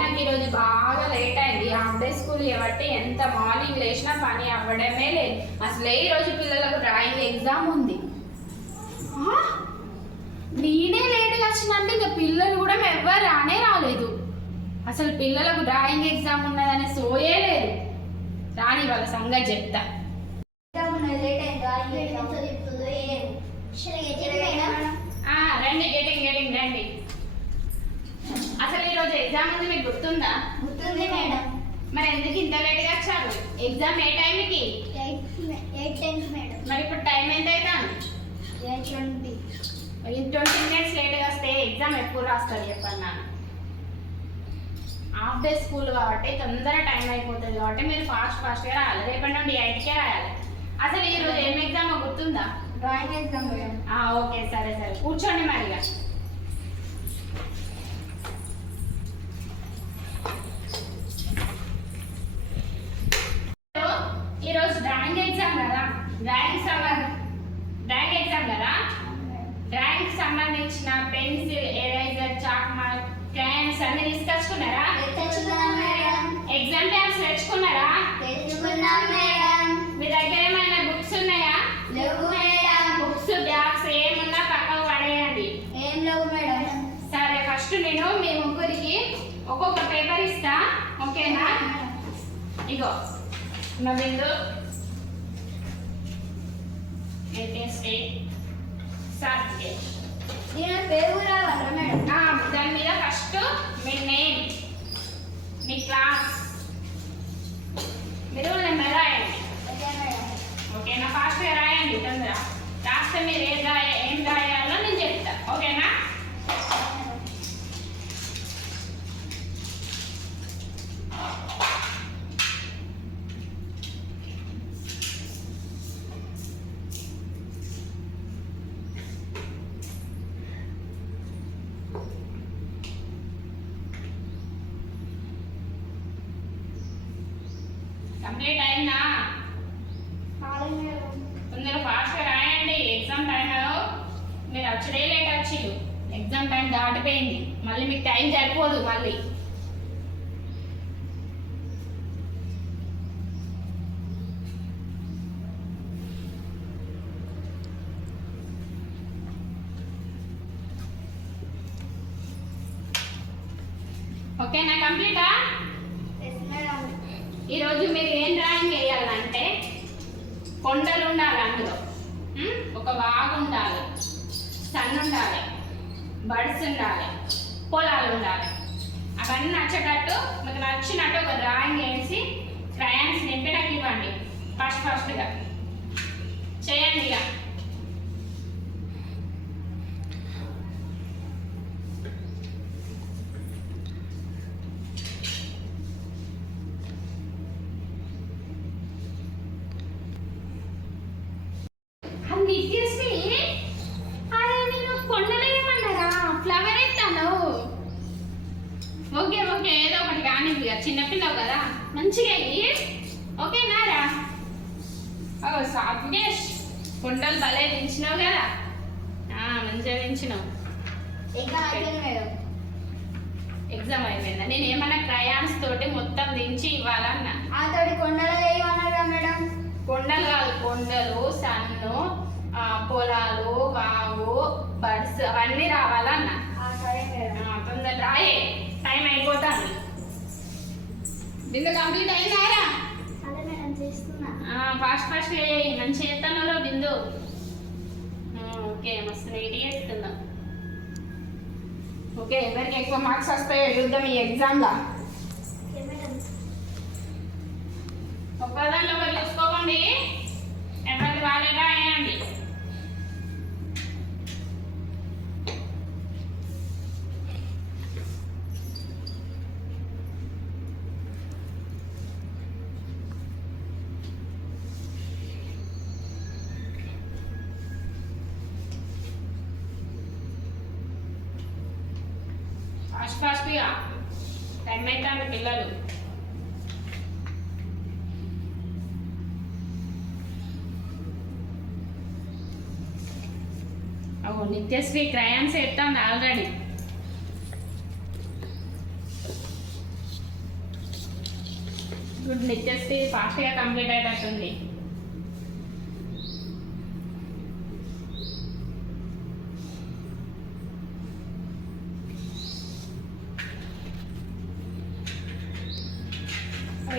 నాకు ఈరోజు బాగా లేట్ అయింది. హాఫ్ డే స్కూల్ కాబట్టి ఎంత మార్నింగ్ లేచినా పని అవ్వడమే లేదు. అసలే ఈరోజు పిల్లలకు డ్రాయింగ్ ఎగ్జామ్ ఉంది. నేనే లేట్గా వచ్చినంటే ఇంకా పిల్లలు కూడా ఎవ్వరు రాలేదు. అసలు పిల్లలకు డ్రాయింగ్ ఎగ్జామ్ ఉన్నదనే సోయే లేదు. రాని వాళ్ళ సంగతి చెప్తా. రండి గెటింగ్ రండి. అసలు ఈరోజు ఎగ్జామ్ ఉంది, మీకు గుర్తుందా? గుర్తుంది మేడం. మరి ఎందుకు ఇంత లేట్గా వచ్చారు? ఎగ్జామ్ ఏ టైంకి? 8:10 మేడం. మరి ఇప్పుడు టైం ఎంత అవుతాను? 8:20. 20 మినిట్స్ లేట్గా వస్తే ఎగ్జామ్ ఎప్పుడు రాస్తారు చెప్పండి. నాన్న హాఫ్ డే స్కూల్ కాబట్టి తొందర టైం అయిపోతుంది కాబట్టి మీరు ఫాస్ట్గా రాయాలి. రేపటి నుండి 8కే రాయాలి. అసలు ఈరోజు ఏం ఎగ్జామ్ గుర్తుందా? Drawing exam madam. ఓకే సరే కూర్చోండి. మరిగా ఈరోజు డ్రాయింగ్ ఎగ్జామ్ కదా. డ్రాయింగ్ సంబంధించిన pencil, eraser, chalk mark, crayons అన్ని తీసుకొచ్చుకున్నారా? Exam fans తెచ్చుకున్నారా? మీ దగ్గర ఏమైనా బుక్స్ ఉన్నాయా? లేవు మేడం. బుక్స్, బ్యాగ్స్ ఏమున్నా పక్కకు పడేయండి. ఏం లేవు మేడం. సరే ఫస్ట్ నేను మీ ముగ్గురికి ఒక్కొక్క పేపర్ ఇస్తా, ఓకేనా? ఇగో నా బిందు సర్టిఫికేట్. నేను పేరు రావాలా మేడం? దాని మీద ఫస్ట్ మీ నేమ్, మీ క్లాస్, మీరు నెంబర్ రాయండి. ఓకేనా? ఫాస్ట్గా రాయండి, తొందర రాస్తే మీరు ఏం రాయాలో నేను చెప్తా, ఓకేనా? కంప్లీట్ అయిందా? తొందర ఫాస్ట్గా రాయండి. ఎగ్జామ్ టైంలో మీరు వచ్చడే లేట్ వచ్చిండు. ఎగ్జామ్ టైం దాటిపోయింది, మళ్ళీ మీకు టైం సరిపోదు మళ్ళీ. ఓకేనా? కంప్లీటా? ఈరోజు మీరు ఏం డ్రాయింగ్ వేయాలంటే కొండలు ఉండాలి, అందులో ఒక వాగు ఉండాలి, సన్ ఉండాలి, బర్డ్స్ ఉండాలి, పొలాలు ఉండాలి. అవన్నీ నచ్చేటట్టు మీకు నచ్చినట్టు ఒక డ్రాయింగ్ వేసి క్రయాన్స్ నింపి నాకు ఇవ్వండి. ఫస్ట్గా చేయండి. ఇక ఓకే ఏదో ఒకటి కానీ చిన్నపిల్లవు కదా, మంచిగా అయ్యి ఓకేనా రా? సాత్వికేష్ కొండలు భలే దించినావు కదా, మంచిగా దించినావు. ఎగ్జామ్ అయిపోయిందా? నేను ఏమన్నా క్రయాన్స్ తోటి మొత్తం దించి ఇవ్వాలన్నా? మేడం. కొండలు కాదు, కొండలు, సన్ను, పొలాలు, వాగు, బర్డ్స్ అవన్నీ రావాలన్నా. తొందర రాయే, టైం అయిపోతాను. బిందు కంప్లీట్ అయిందారా? ఫాస్ట్ మంచి చేస్తాను బిందు. ఓకే మస్తు నీట్గా చేస్తున్నాం. ఓకే ఎవరికి ఎక్కువ మార్క్స్ వస్తాయో చూద్దాం ఈ ఎగ్జామ్లో. ఒక్కదాంట్లో ఒకరు చూసుకోకండి, ఎవరికి వాళ్ళేగా అయ్యండి. ఫాస్ట్గా టైం అవుతాను పిల్లలు. నిత్యశ్రీ క్రయాన్స్ ఎత్తాను ఆల్రెడీ. నిత్యశ్రీ ఫాస్ట్గా కంప్లీట్ అయ్యేటట్టుంది.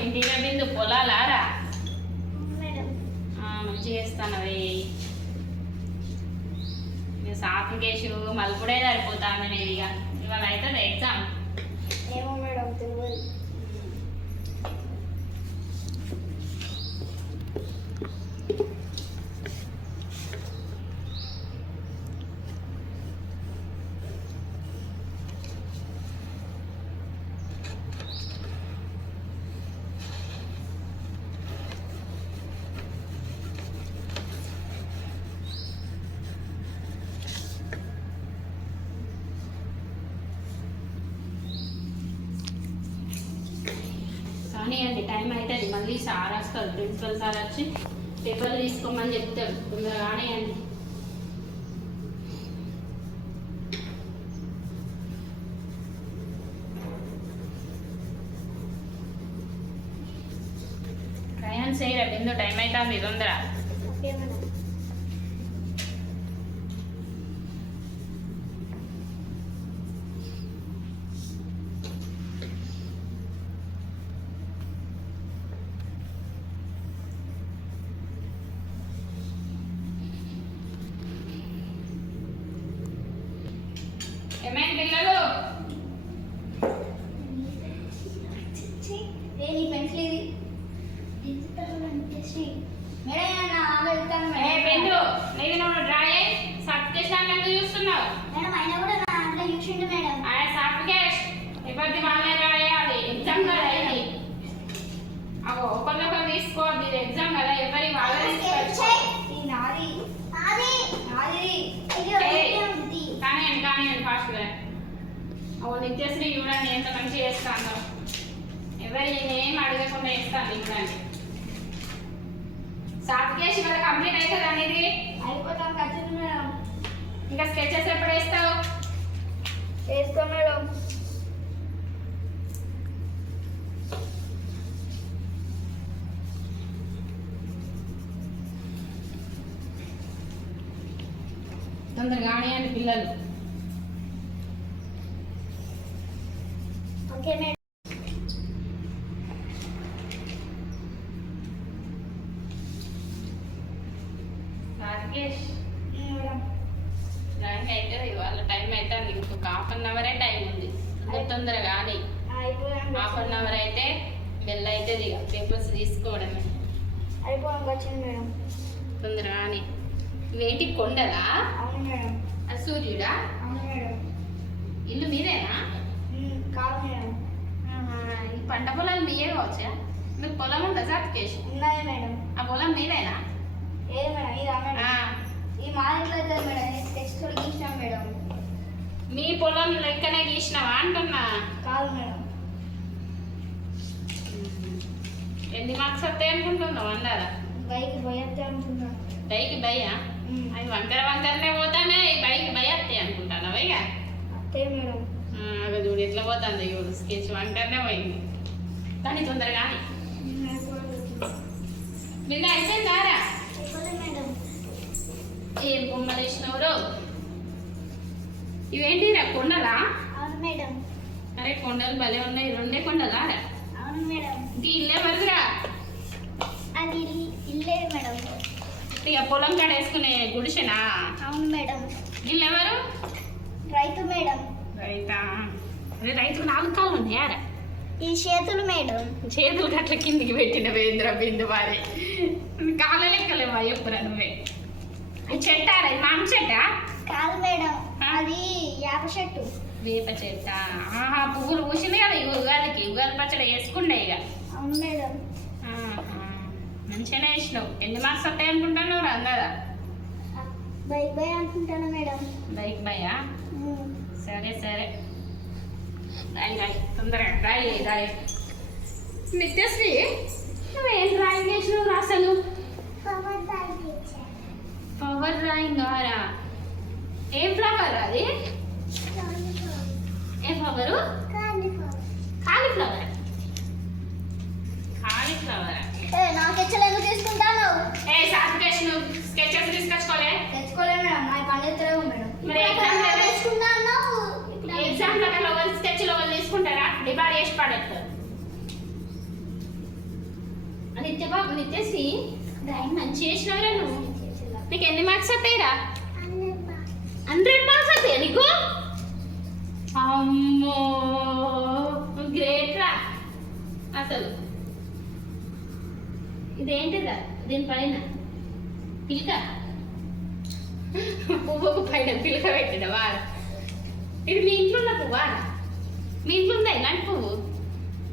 ఏంటిరా బిందు పొలాలారా? మేడం మంచిగా చేస్తాను అవి. సాఫ్కేష్ మలుపుడే సరిపోతాను నేను ఇక. ఇవాళ అవుతుంది ఎగ్జామ్. ఏమో మేడం తెలియదు. కానీ అండి టైం అవుతుంది. మళ్ళీ సార్ వస్తారు, ప్రిన్సిపల్ సార్ వచ్చి పేపర్లు తీసుకోమని చెప్తాడు. తొందరగానే అండి. ప్రయాణం చేయరా బిందు, టైం అవుతుంది తొందర. Okay madam. ఏమైంది పిల్లలు? ఏది పెన్సిల్ ఇది? మేడం నా వెళ్తాను ఏ బిందు, నీది నువ్వు డ్రా అయ్యి సర్టిఫికేషన్ ఎందుకు చూస్తున్నావు? మేడం అయినా కూడా నా దాంట్లో చూసిండు మేడం. ఆయన సర్టిఫికేట్ ఎవరిది వాళ్ళే డ్రా అయ్యాలి. ఎగ్జామ్ కదా ఇది. అగో ఒకరినొకరు తీసుకోవద్దు, ఇది ఎగ్జామ్ కదా. ఎవరి వాళ్ళే తీసుకోవచ్చు. ఇది నాది నాది నాది ఇది ఏయ్. ఉంది. కానీ ఫాస్ట్గా. ఓ నిత్యశ్రీ చూడండి ఎంత మంచిగా చేస్తాను. ఎవరి నేనేం అడగకుండా చేస్తాను చూడండి. సాఫ్ట్కేష్ ఇవాళ కంప్లీట్ అవుతుంది అనేది. అయిపోతాం ఖచ్చితంగా మేడం. ఇంకా స్కెచెస్ ఎప్పుడు వేస్తావు? వేసుకో మేడం. తొందరగానే అని పిల్లలు. Okay madam. సాఫ్ట్కేష్ మేడం ర్యాంక్ అవుతుంది. ఇవాళ టైం అవుతుంది. ఇంకొక హాఫ్ అన్ అవరే టైం ఉంది. తొందరగా అని అయిపోయాం. హాఫ్ అన్ అవర్ అయితే బెల్ అవుతుంది. ఇక పేపర్స్ తీసుకోవడమే. అయిపోయాం వచ్చింది మేడం. తొందరగా అని. ఇవేంటి కొండలా? అవును మేడం. అది సూర్యుడా? అవును మేడం. ఇల్లు మీదేనా? కాదు మేడం. ఈ పంట పొలాలు మీయే కావచ్చా? మీకు పొలం ఉందా సాఫ్ట్కేష్? ఉన్నాయి మేడం. ఆ పొలం మీదేనా? ఏది మేడం? ఇదా మేడం? ఆ. ఈ మా ఇంట్లో అవుతుంది మేడం. టెక్స్ట్ గీసినాం మేడం. మీ పొలం లెక్కనే గీసినావా అంటున్నా. కాదు మేడం. ఎన్ని మార్క్స్ వస్తాయి అనుకుంటున్నావు అన్నారా? బైక్ పోయేస్తే అనుకుంటున్నాను. బైక్ భయ్యా? అవి వంకరనే పోతానే బైక్ భయ వస్తాయి అనుకుంటాను. ఇక అంతే మేడం. అవి చూడు ఎట్లా పోతుంది. చూడు స్కెచ్ వంకరనే పోయింది. కానీ తొందరగా నిన్న అయిపోయిందారా? అయిపోతుంది మేడం. ఏం బొమ్మలు వేసినవరు? ఇవేంటిరా కొండలా? అవును మేడం. అరే కొండలు భలే ఉన్నాయి. రెండే కొండలా? అవును మేడం. ఇల్లే వరకురా. అది ఇల్లే మేడం. ఇక పొలం కాడ వేసుకునే గుడిసెనా? అవును మేడం. ఇల్లెవరు? రైతు మేడం. రైతా? అదే రైతుకు 4 కాళ్ళు ఉన్నాయారా? ఈ చేతులు మేడం. చేతులు గట్ల కిందికి పెట్టిన వేంద్ర బిందు వారి కాళ్ళ లెక్కలేవా ఎప్పురా నువ్వే? చెట్టారా? మామిడి చెట్టా? కాదు మేడం. అది యాప చెట్టు. వేప చెట్ట. ఆహా పువ్వులు పూసింది కదా ఈ ఉగాదికి. ఉగాది పచ్చడి వేసుకుండే ఇక. అవును మేడం. మంచిగానే వేసినావు. ఎన్ని మార్క్స్ వస్తాయి అనుకుంటున్నావు అందరా? బైక్ బై అనుకుంటాను మేడం. బైక్ బయ్యా? సరే సరే రాయి రాయి తొందరగా రాయి రాయి. నిత్యశ్రీ నువ్వేం డ్రాయింగ్ చేసినావు అసలు? పవర్ డ్రాయింగ్ రా? ఏం ఫ్లవర్ అది? ఏ ఫ్లవరు? కాలీఫ్లవర్. ఫ్లవర్. నాకు ఎచ్చలు ఎందుకు తీసుకుంటాను? ఏ సాత్వికేష్ నువ్వు స్కెచెస్ తీసుకొచ్చుకోలే? తెచ్చుకోలే మేడం, నా పని ఎత్తలేవు మేడం. మరి ఎగ్జామ్ తెచ్చుకున్నాను. ఎగ్జామ్ లో వాళ్ళు స్కెచ్ లో వాళ్ళు తీసుకుంటారా? డిబార్ చేసి పడేస్తారు. నిత్యబాబు నిత్యశ్రీ డ్రాయింగ్ మంచి చేసినవరా నువ్వు. నీకు ఎన్ని మార్క్స్ వస్తాయిరా? 100 మార్క్స్ వస్తాయా నీకు? అమ్మో గ్రేట్ రా అసలు. ఇదేంటిదా దీనిపైన పిల్క? పువ్వుకు పైన పిల్క పెట్టిన వారా? ఇది మీ ఇంట్లో ఉన్న పువ్వా? మీ ఇంట్లో ఉందా ఇలాంటి పువ్వు?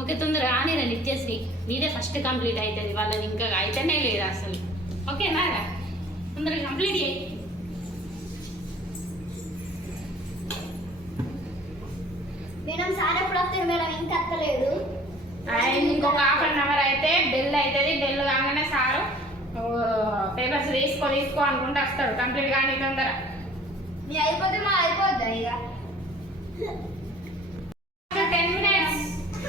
ఓకే తొందరగా ఆనేరా నిత్యశ్రీ, నీదే ఫస్ట్ కంప్లీట్ అవుతుంది, వాళ్ళని ఇంకా అయితేనే లేదు అసలు. ఓకేనా తొందరగా కంప్లీట్ చేయి. మేడం సార్ ఎప్పుడు వస్తారు మేడం? ఇంకా వస్తలేదు. అండ్ ఇంకొక హాఫ్ అన్ అవర్ అయితే బెల్ అవుతుంది. బెల్ కాగానే సారు పేపర్స్ తీసుకో అనుకుంటూ వస్తాడు. కంప్లీట్ కానీ తొందర మీ అయిపోతే మా అయిపోద్దా ఇక? 10 minutes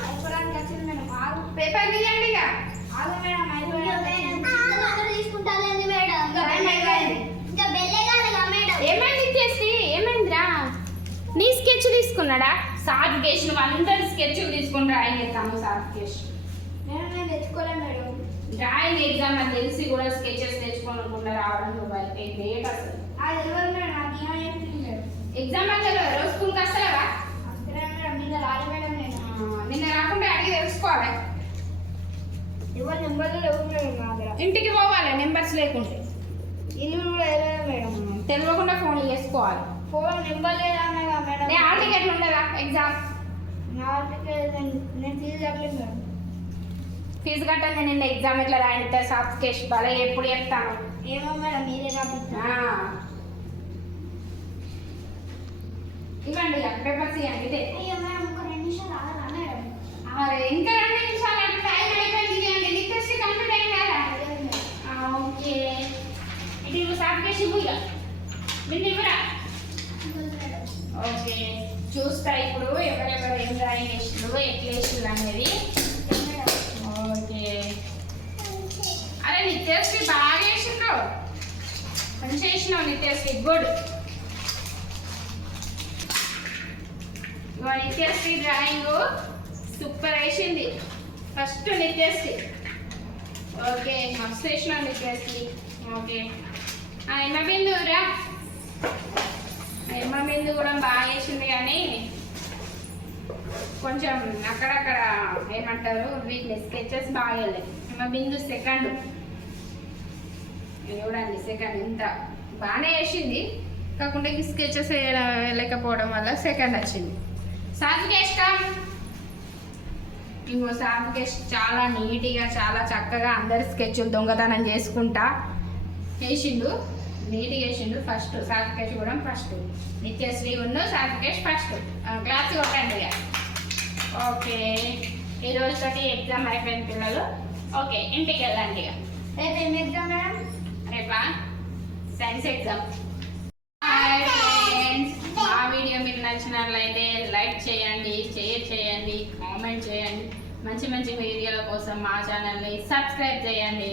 అయిపోవడానికి వచ్చింది మేడం. ఆగు పేపర్ తీయండి ఇక. ఆగు మేడం, తీసుకుంటానండి మేడం. ఇంకా బెల్లే కాదుగా మేడం. ఏమైంది చేసి? ఏమైందిరా? నీ స్కెచ్ తీసుకున్నాడా? సాత్వికేష్ నువ్వు అందరు స్కెచ్లు తీసుకుని డ్రాయింగ్ చేస్తాను. సాత్వికేష్ మేడం నేను తెచ్చుకోలే మేడం. డ్రాయింగ్ ఎగ్జామ్ అని తెలిసి కూడా స్కెచెస్ తెచ్చుకోకుండా రావడం నువ్వు అయితే గ్రేట్ అసలు. అది తెలియదు మేడం, నాకు ఏమని చెప్పింది మేడం. ఎగ్జామ్ అంటే రోజు స్కూల్కి వస్తావా? వస్తలే మేడం, నిన్న రాలే మేడం. నేను నిన్న రాకుండా అడిగి తెలుసుకోవాలి. ఎవరు నెంబర్లు లేవు మేడం నా దగ్గర. ఇంటికి పోవాలి నెంబర్స్ లేకుంటే. ఇల్లు కూడా వెళ్ళలేదు మేడం. తెలియకుండా ఫోన్లు చేసుకోవాలి. ఫోన్ నెంబర్ లేదా మేడం? నీ హాల్ టికెట్ ఉండదా ఎగ్జామ్? నా టికెట్ నేను తీసుకెళ్ళలేదు మేడం. ఫీజు కట్టండి. నిన్న ఎగ్జామ్ ఎట్లా రాయితే సాత్వికేష్ బాగా ఎప్పుడు చెప్తాను. ఏమో మేడం, మీరే రాపిస్తారు. ఇవ్వండి పేపర్స్ ఇవ్వండి. ఇదే అయ్యో మేడం, ఒక 2 నిమిషాలు ఆగరా మేడం? అరే ఇంకా 2 నిమిషాలు అంటే టైం అయిపోయింది. ఇవ్వండి రిక్వెస్ట్ కంప్లీట్ అయింది కదా? ఓకే ఇది నువ్వు సాత్వికేష్ ఇవ్వు ఇక. నిన్ను ఇవ్వరా? ఓకే చూస్తా ఇప్పుడు ఎవరెవరు ఏం డ్రాయింగ్ వేసిండ్రు ఎట్లా వేసిండ్రు అనేది. ఓకే అరే నిత్యశ్రీ బాగా వేసిండ్రు. మంచిగా వేసినావు Nithyasree, good. Nithyasree drawing super వేసింది. ఫస్ట్ నిత్యశ్రీ. ఓకే మస్తు వేసినావు నిత్యశ్రీ. ఓకే ఎమ్మబిందు రా. ఎమ్మబిందు కూడా బాగా వేసింది కానీ కొంచెం అక్కడక్కడ ఏమంటారు వీటిని స్కెచెస్ బాగా వెళ్ళాయి. ఎమ్మబిందు సెకండ్. చూడండి సెకండ్ ఇంత బాగానే వేసింది, కాకుండా స్కెచెస్ వెళ్ళకపోవడం వల్ల సెకండ్ వచ్చింది. సాత్వికేష్ కమ్. ఇంకో సాత్వికేష్ చాలా నీట్గా చాలా చక్కగా అందరి స్కెచ్లు దొంగతనం చేసుకుంటా వేసిండు. నీట్గా వేసిండు. ఫస్ట్ సాత్వికేష్ కూడా ఫస్ట్. నిత్యశ్రీ ఉన్న సాత్వికేష్ ఫస్ట్. క్లాస్ కొట్టండి ఇక. ఓకే ఈ రోజుతోటి ఎగ్జామ్ అయిపోయింది పిల్లలు. ఓకే ఇంటికి వెళ్ళండి ఇక. రేపు ఏం ఎగ్జామ్ మేడం? రేపా సైన్స్ ఎగ్జామ్. హాయ్ ఫ్రెండ్స్, మా వీడియో మీకు నచ్చినట్లయితే లైక్ చేయండి, షేర్ చేయండి, కామెంట్ చేయండి. మంచి మంచి వీడియోల కోసం మా ఛానల్ని సబ్స్క్రైబ్ చేయండి.